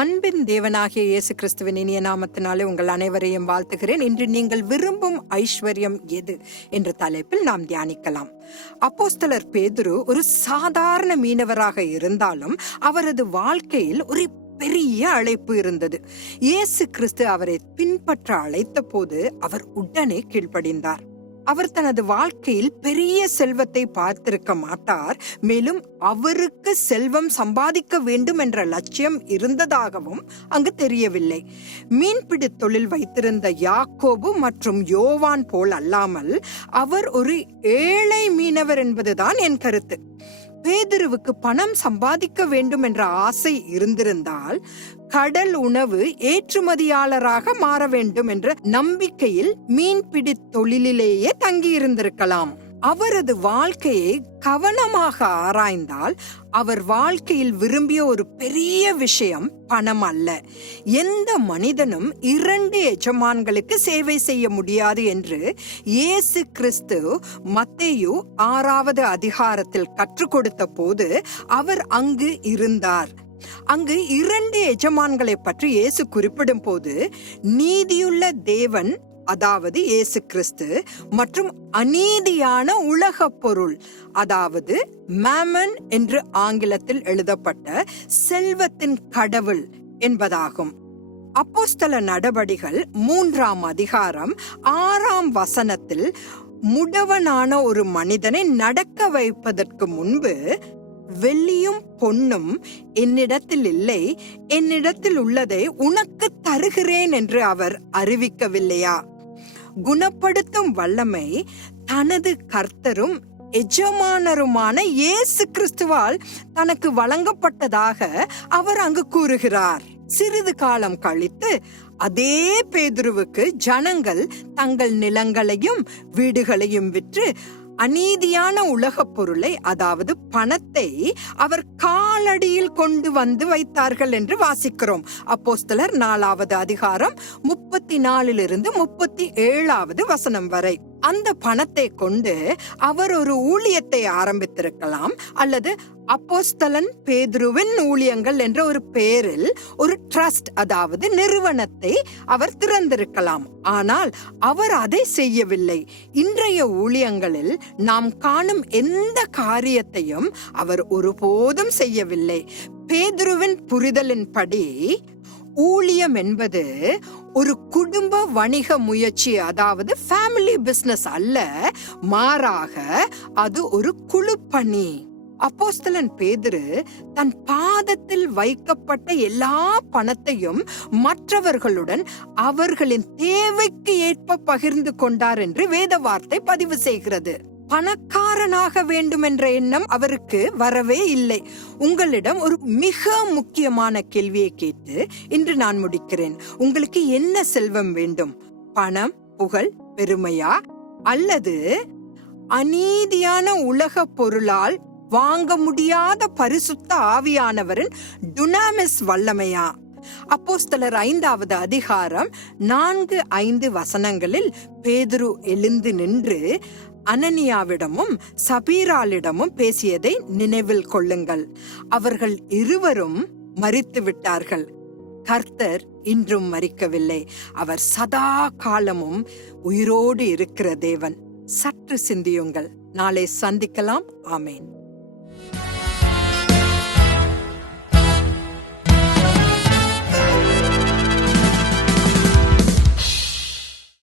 அன்பின் தேவனாகிய இயேசு கிறிஸ்துவின் இனிய நாமத்தினாலே உங்கள் அனைவரையும் வாழ்த்துகிறேன். இன்று நீங்கள் விரும்பும் ஐஸ்வர்யம் எது என்ற தலைப்பில் நாம் தியானிக்கலாம். அப்போஸ்தலர் பேதுரு ஒரு சாதாரண மீனவராக இருந்தாலும் அவரது வாழ்க்கையில் ஒரு பெரிய அழைப்பு இருந்தது. இயேசு கிறிஸ்து அவரை பின்பற்ற அழைத்த போது அவர் உடனே கீழ்ப்படிந்தார். அவர் தனது வாழ்க்கையில் பெரிய செல்வத்தை பார்த்திருக்க மாட்டார். மேலும் அவருக்கு செல்வம் சம்பாதிக்க வேண்டும் என்ற லட்சியம் இருந்ததாகவும் அங்கு தெரியவில்லை. மீன்பிடி தொழில் வைத்திருந்த யாக்கோபு மற்றும் யோவான் போல் அல்லாமல் அவர் ஒரு ஏழை மீனவர் என்பதுதான் என் கருத்து. பேதுருவுக்கு பணம் சம்பாதிக்க வேண்டும் என்ற ஆசை இருந்திருந்தால் கடல் உணவு ஏற்றுமதியாளராக மாற வேண்டும் என்ற நம்பிக்கையில் மீன்பிடி தொழிலிலேயே தங்கியிருந்திருக்கலாம். அவரது வாழ்க்கையை கவனமாக ஆராய்ந்தால் அவர் வாழ்க்கையில் விரும்பிய ஒரு பெரிய விஷயம் பணம் அல்ல. எந்த மனிதனும் இரண்டு எஜமான்களுக்கு சேவை செய்ய முடியாது என்று இயேசு கிறிஸ்து மத்தேயு ஆறாவது அதிகாரத்தில் கற்றுக் கொடுத்த போது அவர் அங்கு இருந்தார். அங்கு இரண்டு எஜமான்களை பற்றி இயேசு குறிப்பிடும் போது நீதியுள்ள தேவன் அதாவது இயேசு கிறிஸ்து மற்றும் அநீதியான உலக பொருள் அதாவது மேமன் என்று ஆங்கிலத்தில் எழுதப்பட்ட செல்வத்தின் கடவுள் என்பதாகும். அப்போஸ்தல நடபடிகள் மூன்றாம் அதிகாரம் ஆறாம் வசனத்தில் முடவனான ஒரு மனிதனை நடக்க வைப்பதற்கு முன்பு வெள்ளியும் பொன்னும் என்னிடத்தில் இல்லை என்னிடத்தில் உள்ளதை உனக்கு தருகிறேன் என்று அவர் அறிவிக்கவில்லையா? குணப்படுத்தும் வல்லமை தனது கர்த்தரும் எஜமானருமான இயேசு கிறிஸ்துவால் தனக்கு வழங்கப்பட்டதாக அவர் அங்கு கூறுகிறார். சிறிது காலம் கழித்து அதே பேதுருவுக்கு ஜனங்கள் தங்கள் நிலங்களையும் வீடுகளையும் விற்று அநீதியான உலகப் பொருளை அதாவது பணத்தை அவர் காலடியில் கொண்டு வந்து வைத்தார்கள் என்று வாசிக்கிறோம். அப்போஸ்தலர் நாலாவது அதிகாரம் முப்பத்தி நாலிலிருந்து முப்பத்தி ஏழாவது வசனம் வரை. அந்த பணத்தை கொண்டு அவர் ஒரு ஊழியத்தை ஆரம்பித்திருக்கலாம். அல்லது அப்போஸ்தலன் பேதுருவின் ஊழியங்கள் என்ற ஒரு பெயரில் ஒரு ட்ரஸ்ட் அதாவது நிறுவனத்தை அவர் திறந்திருக்கலாம். ஆனால் அவர் அதை செய்யவில்லை. இன்றைய ஊழியங்களில் நாம் காணும் எந்த காரியத்தையும் அவர் ஒருபோதும் செய்யவில்லை. பேதுருவின் புரிதலின்படி ஊழியம் என்பது ஒரு குடும்ப வணிக முயற்சி அதாவது ஃபேமிலி பிசினஸ் அல்ல மாறாக அது ஒரு குழு பணி. அப்போஸ்தலன் பேதுரு தன் பாதத்தில் வைக்கப்பட்ட எல்லா பணத்தையும் மற்றவர்களுடன் அவர்களின் தேவைக்கு ஏற்ப பகிர்ந்து கொண்டார் என்று வேத வார்த்தை பதிவு செய்கிறது. பணக்காரனாக வேண்டும் என்ற எண்ணம் அவருக்கு வரவே இல்லை. உங்களிடம் ஒரு மிக முக்கியமான கேள்வியை கேட்டு இன்று நான் முடிக்கிறேன். உங்களுக்கு என்ன செல்வம் வேண்டும்? பணம் புகழ் பெருமையா? அல்லது அநீதியான உலக பொருளால் வாங்க முடியாத பரிசுத்த ஆவியானவரின் டுனாமிஸ் வல்லமையா? அப்போஸ்தலர் ஐந்தாவது அதிகாரம் நான்கு ஐந்து வசனங்களில் பேதுரு எழுந்து நின்று அனனியாவிடமும் சபீராலிடமும் பேசியதை நினைவில் கொள்ளுங்கள். அவர்கள் இருவரும் மறித்து விட்டார்கள் கர்த்தர் இன்றும் மறிக்கவில்லை அவர் சதா காலமும் உயிரோடு இருக்கிற தேவன். சற்று சிந்தியுங்கள். நாளை சந்திக்கலாம். ஆமேன்.